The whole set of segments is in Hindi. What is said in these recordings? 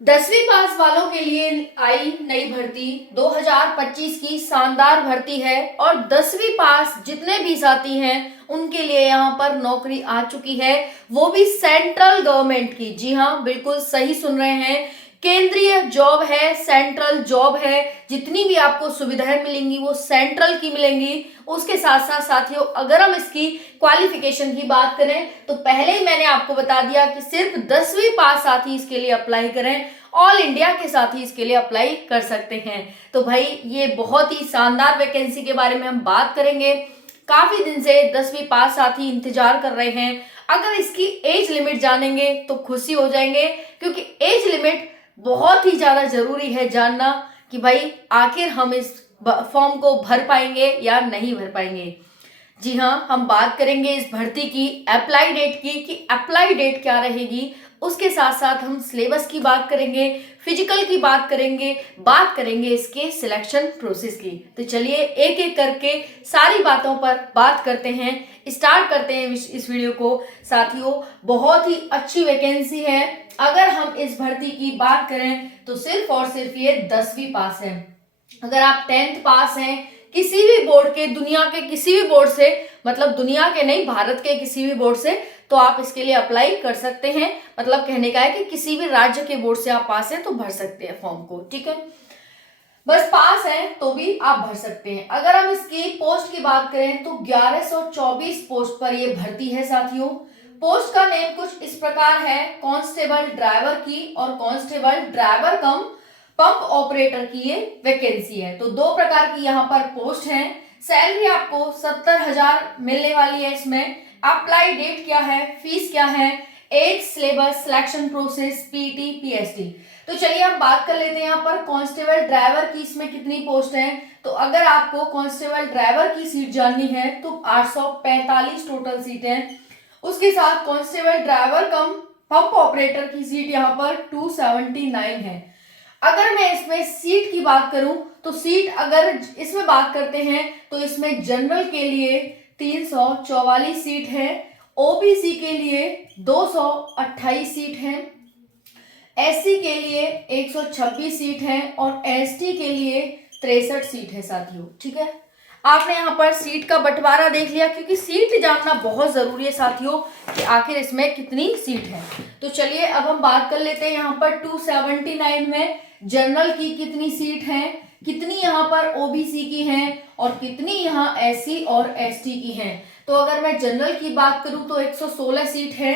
10वीं पास वालों के लिए आई नई भर्ती 2025 की शानदार भर्ती है और 10वीं पास जितने भी साथी हैं उनके लिए यहाँ पर नौकरी आ चुकी है, वो भी सेंट्रल गवर्नमेंट की। जी हाँ, बिल्कुल सही सुन रहे हैं, केंद्रीय जॉब है, सेंट्रल जॉब है। जितनी भी आपको सुविधाएं मिलेंगी वो सेंट्रल की मिलेंगी। उसके साथ साथ साथियों, अगर हम इसकी क्वालिफिकेशन की बात करें तो पहले ही मैंने आपको बता दिया कि सिर्फ 10वीं पास साथी इसके लिए अप्लाई करें, ऑल इंडिया के साथी इसके लिए अप्लाई कर सकते हैं। तो भाई ये बहुत ही शानदार वैकेंसी के बारे में हम बात करेंगे। काफी दिन से 10वीं पास साथी इंतजार कर रहे हैं। अगर इसकी एज लिमिट जानेंगे तो खुशी हो जाएंगे, क्योंकि एज लिमिट बहुत ही ज्यादा जरूरी है जानना कि भाई आखिर हम इस फॉर्म को भर पाएंगे या नहीं भर पाएंगे। जी हाँ, हम बात करेंगे इस भर्ती की अप्लाई डेट की कि अप्लाई डेट क्या रहेगी। उसके साथ साथ हम सिलेबस की बात करेंगे, फिजिकल की बात करेंगे इसके सिलेक्शन प्रोसेस की। तो चलिए एक एक करके सारी बातों पर बात करते हैं, स्टार्ट करते हैं इस वीडियो को। साथियों, बहुत ही अच्छी वैकेंसी है। अगर हम इस भर्ती की बात करें तो सिर्फ और सिर्फ ये 10वीं पास है। अगर आप 10th पास हैं किसी भी बोर्ड के, दुनिया के किसी भी बोर्ड से, मतलब दुनिया के नहीं, भारत के किसी भी बोर्ड से, तो आप इसके लिए अप्लाई कर सकते हैं। मतलब कहने का है कि किसी भी राज्य के बोर्ड से आप पास हैं तो भर सकते हैं फॉर्म को। ठीक है, बस पास है तो भी आप भर सकते हैं। अगर हम इसकी पोस्ट की बात करें तो 1124 पोस्ट पर यह भर्ती है साथियों। पोस्ट का नेम कुछ इस प्रकार है, कांस्टेबल ड्राइवर की और कांस्टेबल ड्राइवर कम पंप ऑपरेटर की ये वैकेंसी है। तो दो प्रकार की यहाँ पर पोस्ट है। सैलरी आपको 70,000 मिलने वाली है इसमें। अप्लाई डेट क्या है, फीस क्या है, age, syllabus, selection process, PT, PST. तो चलिए हम बात कर लेते हैं यहाँ पर कांस्टेबल ड्राइवर की इसमें कितनी पोस्ट है। तो अगर आपको कांस्टेबल ड्राइवर की सीट जाननी है तो 845 टोटल सीट है। उसके साथ कांस्टेबल ड्राइवर कम पंप ऑपरेटर की सीट यहाँ पर 279 है। अगर मैं इसमें सीट की बात करूं तो सीट अगर इसमें बात करते हैं तो इसमें जनरल के लिए 344 सीट है, ओबीसी के लिए 228 सीट है, एससी के लिए 126 सीट है और एसटी के लिए 63 सीट है साथियों। ठीक है, आपने यहाँ पर सीट का बंटवारा देख लिया, क्योंकि सीट जानना बहुत जरूरी है साथियों कि आखिर इसमें कितनी सीट है। तो चलिए अब हम बात कर लेते हैं यहाँ पर 279 में जनरल की कितनी सीट है, कितनी यहाँ पर ओबीसी की है और कितनी यहाँ एससी और एसटी की है। तो अगर मैं जनरल की बात करूं तो 116 सीट है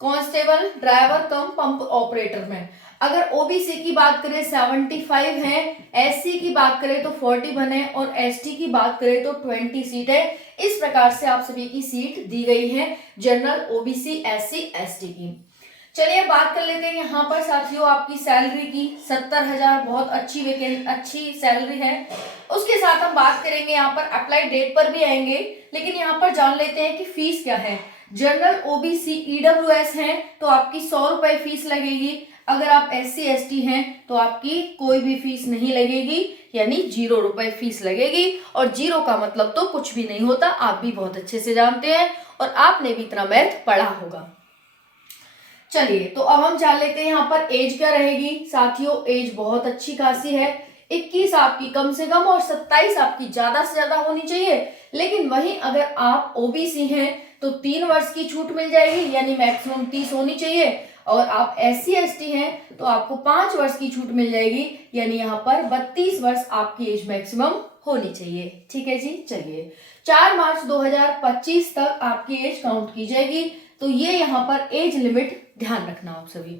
कांस्टेबल ड्राइवर कम पंप ऑपरेटर में। अगर ओबीसी की बात करें 75 है, एससी की बात करें तो 41 है और एसटी की बात करें तो 20 सीट है। इस प्रकार से आप सभी की सीट दी गई है जनरल, ओबीसी, एससी, एसटी की। चलिए बात कर लेते हैं यहाँ पर साथियों आपकी सैलरी की। 70,000 बहुत अच्छी सैलरी है। उसके साथ हम बात करेंगे यहाँ पर अप्लाई डेट पर भी आएंगे, लेकिन यहाँ पर जान लेते हैं कि फीस क्या है। जनरल, ओबीसी, ईडब्ल्यूएस हैं तो आपकी 100 रुपए फीस लगेगी। अगर आप एससी एसटी हैं तो आपकी कोई भी फीस नहीं लगेगी, यानी 0 रुपए फीस लगेगी। और 0 का मतलब तो कुछ भी नहीं होता, आप भी बहुत अच्छे से जानते हैं और आपने भी इतना मैथ पढ़ा होगा। चलिए तो अब हम जान लेते हैं यहाँ पर एज क्या रहेगी। साथियों एज बहुत अच्छी खासी है, 21 आपकी कम से कम और 27 आपकी ज्यादा से ज्यादा होनी चाहिए। लेकिन वहीं अगर आप ओबीसी हैं तो 3 वर्ष की छूट मिल जाएगी, यानी मैक्सिमम 30 होनी चाहिए। और आप एससी एसटी हैं तो आपको 5 वर्ष की छूट मिल जाएगी, यानी यहाँ पर 32 वर्ष आपकी एज मैक्सिमम होनी चाहिए। ठीक है जी, चलिए 4 मार्च 2025 तक आपकी एज काउंट की जाएगी। तो ये यहाँ पर एज लिमिट ध्यान रखना आप सभी।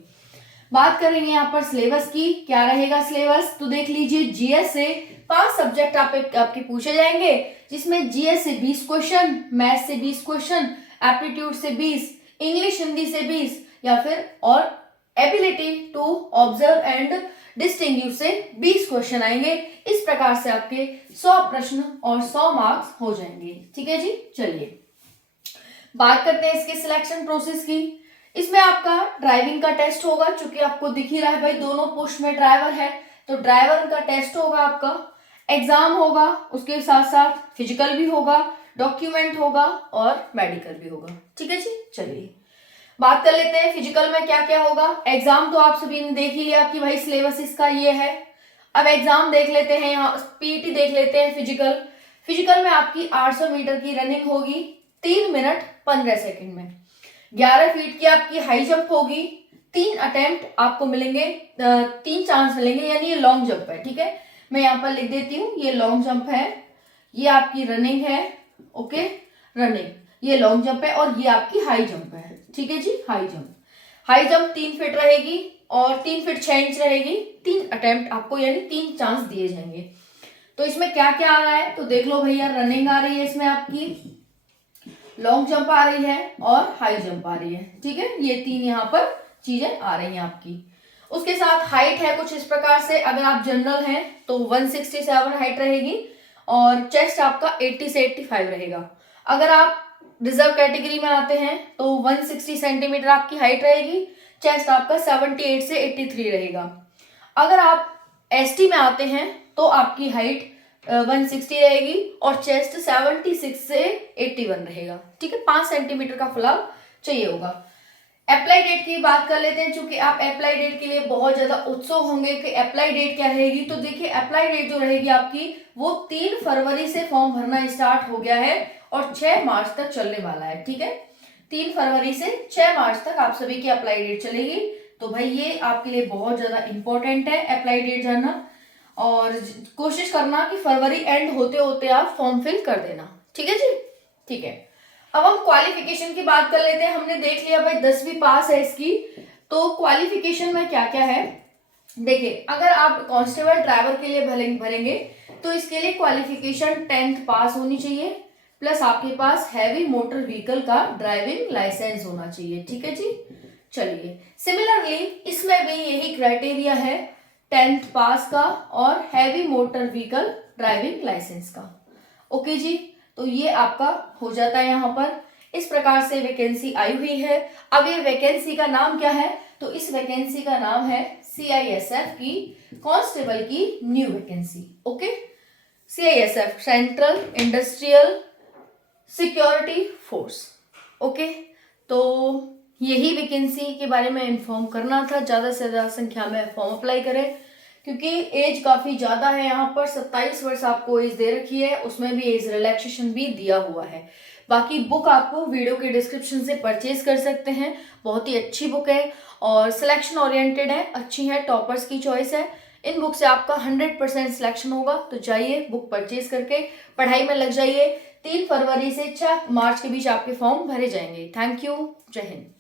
बात करेंगे यहाँ पर सिलेबस की, क्या रहेगा सिलेबस। तो देख लीजिए, जीएस से 5 सब्जेक्ट आपके पूछे जाएंगे, जिसमें जीएस से 20 क्वेश्चन, मैथ से 20 क्वेश्चन, एप्टीट्यूड से 20, इंग्लिश हिंदी से 20 या फिर और ability to observe and distinguish से 20 क्वेश्चन आएंगे। इस प्रकार से आपके 100 प्रश्न और 100 मार्क्स हो जाएंगे। ठीक है जी, चलिए बात करते हैं इसके सिलेक्शन प्रोसेस की। इसमें आपका ड्राइविंग का टेस्ट होगा, चूंकि आपको दिख ही रहा है भाई दोनों पोस्ट में ड्राइवर है, तो ड्राइवर का टेस्ट होगा, आपका एग्जाम होगा, उसके साथ साथ फिजिकल भी होगा, डॉक्यूमेंट होगा और मेडिकल भी होगा। ठीक है जी, चलिए बात कर लेते हैं फिजिकल में क्या क्या होगा। एग्जाम तो आप सभी ने देख ही लिया कि भाई सिलेबस इसका ये है। अब एग्जाम देख लेते हैं, यहाँ पीटी देख लेते हैं। फिजिकल में आपकी 800 मीटर की रनिंग होगी 3 मिनट 15 सेकंड में। 11 फीट की आपकी हाई जंप होगी। 3 अटेम्प्ट आपको मिलेंगे, 3 चांस मिलेंगे, यानी ये लॉन्ग जंप है। ठीक है, मैं यहाँ पर लिख देती हूँ, ये लॉन्ग जंप है, ये आपकी रनिंग है। ओके, रनिंग, ये लॉन्ग जंप है और ये आपकी हाई जंप है। ठीक है जी, हाई जंप 3 फीट रहेगी और 3 फीट 6 इंच रहेगी। 3 अटेम्प्ट आपको यानी 3 चांस दिए जाएंगे। तो इसमें क्या क्या आ रहा है तो देख लो भैया। रनिंग आ रही है, इसमें आपकी लॉन्ग जंप आ रही है और हाई जंप आ रही है। ठीक है, ये 3 यहाँ पर चीजें आ रही हैं आपकी। उसके साथ हाइट है कुछ इस प्रकार से। अगर आप जनरल हैं तो 167 हाइट रहेगी और चेस्ट आपका 80 से 85 रहेगा। अगर आप रिजर्व कैटेगरी में आते हैं तो 160 सेंटीमीटर आपकी हाइट रहेगी, चेस्ट आपका 78 से 83 रहेगा। अगर आप एसटी में आते हैं तो आपकी हाइट 160 रहेगी और चेस्ट 76 से 81 रहेगा। ठीक है, 5 सेंटीमीटर का फुलाव चाहिए होगा। अप्लाई डेट की बात कर लेते हैं, चूंकि आप अप्लाई डेट के लिए बहुत ज्यादा उत्सुक होंगे कि अप्लाई डेट क्या रहेगी। तो देखिए, अप्लाई डेट जो रहेगी आपकी वो 3 फरवरी से फॉर्म भरना स्टार्ट हो गया है और 6 मार्च तक चलने वाला है। ठीक है, 3 फरवरी से 6 मार्च तक आप सभी की अप्लाई डेट चलेगी। तो भाई ये आपके लिए बहुत ज्यादा इंपॉर्टेंट है अप्लाई डेट जानना, और कोशिश करना कि फरवरी एंड होते होते आप फॉर्म फिल कर देना। ठीक है जी, ठीक है। अब हम क्वालिफिकेशन की बात कर लेते हैं। हमने देख लिया भाई 10वीं पास है इसकी, तो क्वालिफिकेशन में क्या क्या है देखिए। अगर आप कांस्टेबल ड्राइवर के लिए भरेंगे तो इसके लिए क्वालिफिकेशन 10th पास होनी चाहिए, प्लस आपके पास हैवी मोटर व्हीकल का ड्राइविंग लाइसेंस होना चाहिए। ठीक है जी, चलिए। सिमिलरली इसमें भी यही क्राइटेरिया है, 10th पास का और heavy motor vehicle driving licence का। ओके जी, तो ये आपका हो जाता है यहाँ पर। इस प्रकार से वैकेंसी आई हुई है। अब ये वैकेंसी का नाम क्या है तो इस वैकेंसी का नाम है CISF की कांस्टेबल की new vacancy. Okay, CISF central industrial security force. Okay, तो यही वैकेंसी के बारे में इन्फॉर्म करना था। ज्यादा से ज्यादा संख्या में फॉर्म अप्लाई करें, क्योंकि एज काफी ज्यादा है यहाँ पर। 27 वर्ष आपको एज दे रखी है, उसमें भी एज रिलैक्सेशन भी दिया हुआ है। बाकी बुक आपको वीडियो के डिस्क्रिप्शन से परचेज कर सकते हैं। बहुत ही अच्छी बुक है और सिलेक्शन ओरिएंटेड है, अच्छी है, टॉपर्स की चॉइस है। इन बुक से आपका 100% सिलेक्शन होगा। तो जाइए बुक परचेज करके पढ़ाई में लग जाइए। 3 फरवरी से 6 मार्च के बीच आपके फॉर्म भरे जाएंगे। थैंक यू, जय हिंद।